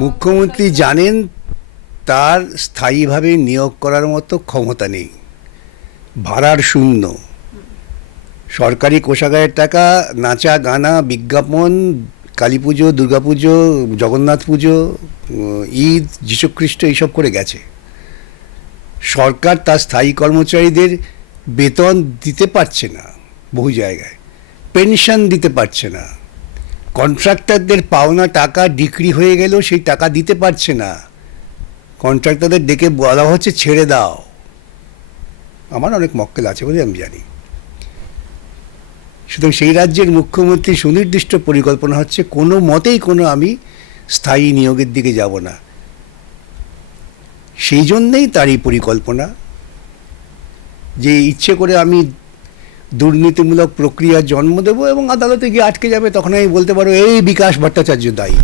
মুখ্যমন্ত্রী জানেন তার স্থায়ীভাবে নিয়োগ করার মতো ক্ষমতা নেই, ভাড়ার শূন্য, সরকারি কোষাগারের টাকা নাচা গানা বিজ্ঞাপন, কালী পুজো, দুর্গা পুজো, জগন্নাথ পুজো, ঈদ, যীশুখ্রিস্ট এইসব করে গেছে। সরকার তার স্থায়ী কর্মচারীদের বেতন দিতে পারছে না, বহু জায়গায় পেনশন দিতে পারছে না, কন্ট্রাক্টরদের পাওনা টাকা ডিক্রি হয়ে গেলেও সেই টাকা দিতে পারছে না, কন্ট্রাক্টরদের ডেকে বলা হচ্ছে ছেড়ে দাও। আমার অনেক মক্কেল আছে বলে আমি জানি। সুতরাং সেই রাজ্যের মুখ্যমন্ত্রী সুনির্দিষ্ট পরিকল্পনা হচ্ছে কোনো মতেই আমি স্থায়ী নিয়োগের দিকে যাব না। সেই জন্যেই তার এই পরিকল্পনা যে ইচ্ছে করে আমি দুর্নীতিমূলক প্রক্রিয়ার জন্ম দেবো এবং আদালতে গিয়ে আটকে যাবে, তখন আমি বলতে পারো এই বিকাশ ভট্টাচার্য দায়ী।